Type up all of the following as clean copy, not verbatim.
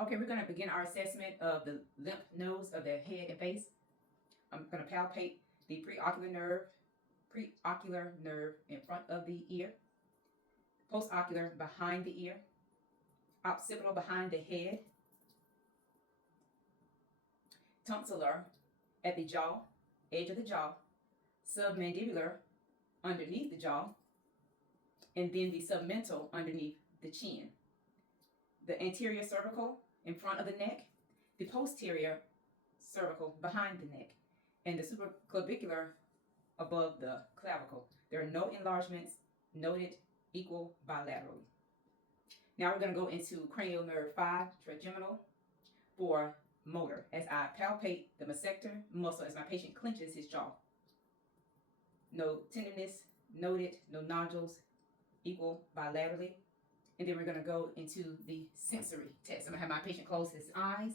Okay, we're going to begin our assessment of the lymph nodes of the head and face. I'm going to palpate the preocular nerve in front of the ear, postocular behind the ear, occipital behind the head, tonsillar at the jaw, edge of the jaw, submandibular underneath the jaw, and then the submental underneath the chin. The anterior cervical in front of the neck, the posterior cervical behind the neck, and the supraclavicular above the clavicle. There are no enlargements noted equal bilaterally. Now we're going to go into cranial nerve 5, trigeminal, for motor, as I palpate the masseter muscle as my patient clenches his jaw. No tenderness noted, no nodules equal bilaterally. And then we're going to go into the sensory test. I'm going to have my patient close his eyes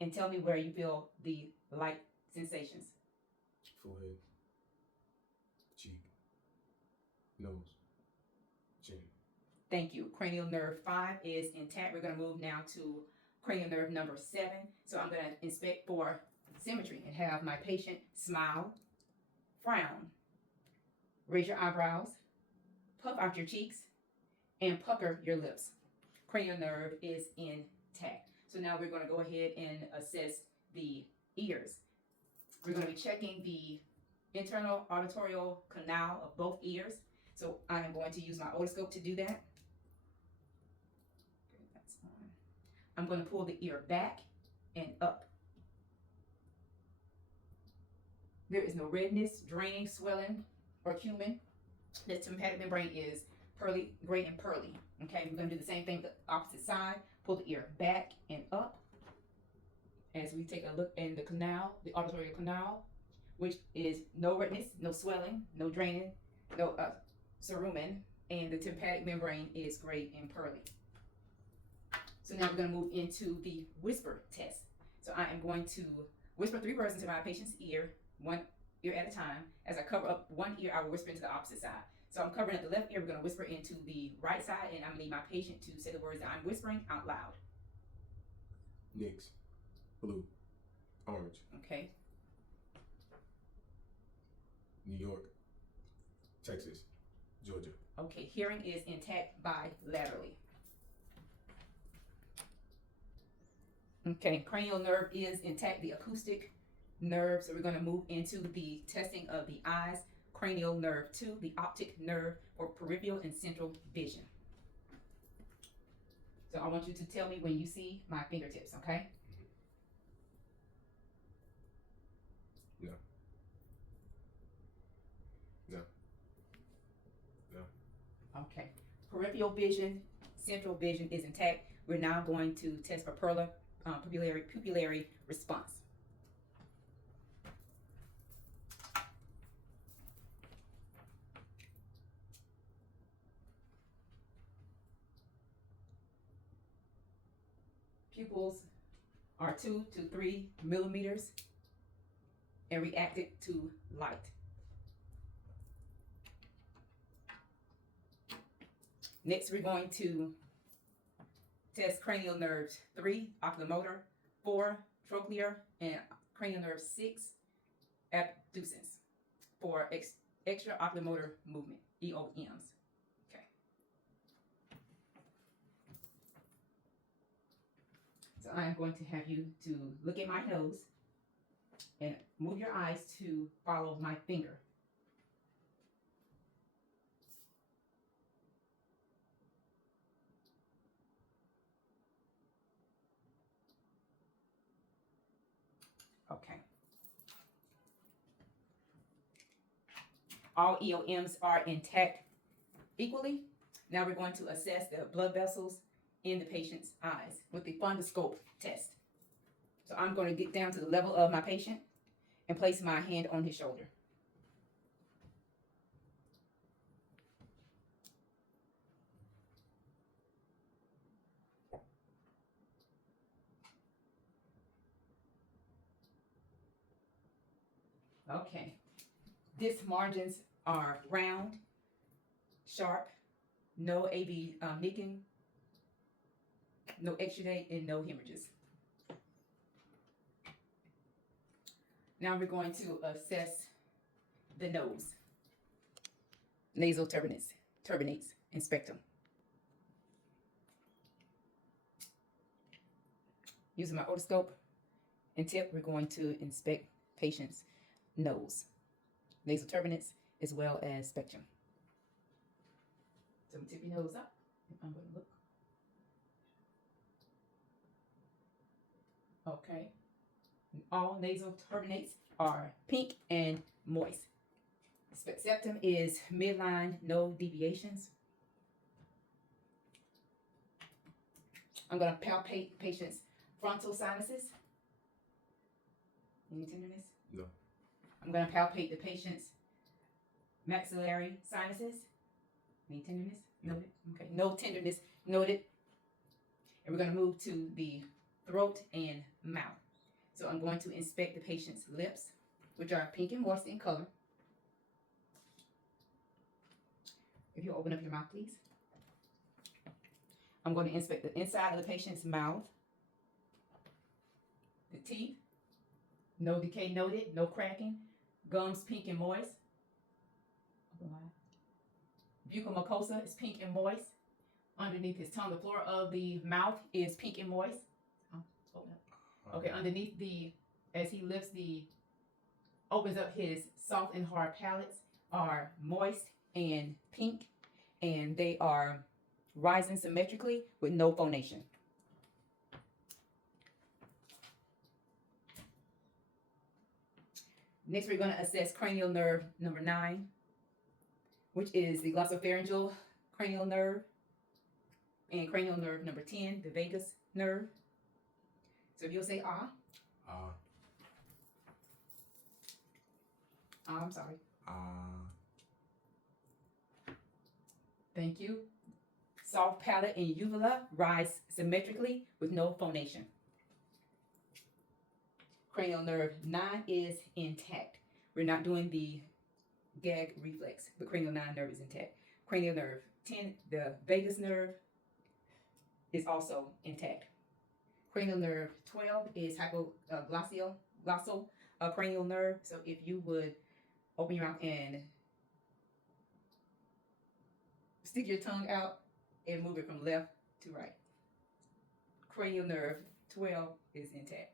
and tell me where you feel the light sensations. Forehead, cheek, nose, chin. Thank you. Cranial nerve 5 is intact. We're going to move now to cranial nerve number 7. So I'm going to inspect for symmetry and have my patient smile, frown, raise your eyebrows, puff out your cheeks, and pucker your lips. Cranial nerve is intact. So now we're going to go ahead and assess the ears. We're going to be checking the internal auditorial canal of both ears. So I am going to use my otoscope to do that. Okay, that's on. I'm going to pull the ear back and up. There is no redness, draining, swelling, or cumin. The tympanic membrane is pearly, gray and pearly. Okay, we're going to do the same thing with the opposite side. Pull the ear back and up as we take a look in the canal, the auditory canal, which is no redness, no swelling, no draining, no cerumen, and the tympanic membrane is gray and pearly. So now we're going to move into the whisper test. So I am going to whisper 3 words into my patient's ear, 1 ear at a time. As I cover up 1 ear, I will whisper into the opposite side. So I'm covering up the left ear. We're going to whisper into the right side, and I'm going to need my patient to say the words that I'm whispering out loud. Nix, blue, orange. Okay. New York, Texas, Georgia. Okay, hearing is intact bilaterally. Okay, cranial nerve is intact, the acoustic nerve. So we're going to move into the testing of the eyes. Cranial nerve 2, the optic nerve for peripheral and central vision. So I want you to tell me when you see my fingertips, okay? No. No. No. Okay. Peripheral vision, central vision is intact. We're now going to test for pupillary response. Pupils are 2 to 3 millimeters and reacted to light. Next, we're going to test cranial nerves 3, oculomotor, 4, trochlear, and cranial nerve 6, abducens, for extra oculomotor movement, EOMs. Okay. So I am going to have you to look at my nose and move your eyes to follow my finger. Okay. All EOMs are intact equally. Now we're going to assess the blood vessels in the patient's eyes with the fundoscope test. So I'm going to get down to the level of my patient and place my hand on his shoulder. Okay. Disc margins are round, sharp, no AV nicking, no exudate, and no hemorrhages. Now we're going to assess the nose. Nasal turbinates, inspect them. Using my otoscope and tip, we're going to inspect patient's nose, nasal turbinates, as well as spectrum. So tip your nose up. I'm going to look. Okay. All nasal turbinates are pink and moist. Septum is midline, no deviations. I'm going to palpate the patient's frontal sinuses. Any tenderness? No. I'm going to palpate the patient's maxillary sinuses. Any tenderness? Noted. Okay. No tenderness noted. And we're going to move to the throat and mouth. So I'm going to inspect the patient's lips, which are pink and moist in color. If you open up your mouth, please. I'm going to inspect the inside of the patient's mouth. The teeth, no decay noted, no cracking. Gums pink and moist. Buccal mucosa is pink and moist. Underneath his tongue, the floor of the mouth is pink and moist. Okay, underneath as he opens up his soft and hard palates are moist and pink, and they are rising symmetrically with no phonation. Next, we're going to assess cranial nerve number 9, which is the glossopharyngeal cranial nerve, and cranial nerve number 10, the vagus nerve. So if you'll say ah. I'm sorry. Thank you. Soft palate and uvula rise symmetrically with no phonation. Cranial nerve 9 is intact. We're not doing the gag reflex, but cranial 9 nerve is intact. Cranial nerve 10, the vagus nerve, is also intact. Cranial nerve 12 is hypoglossal cranial nerve. So if you would open your mouth and stick your tongue out and move it from left to right. Cranial nerve 12 is intact.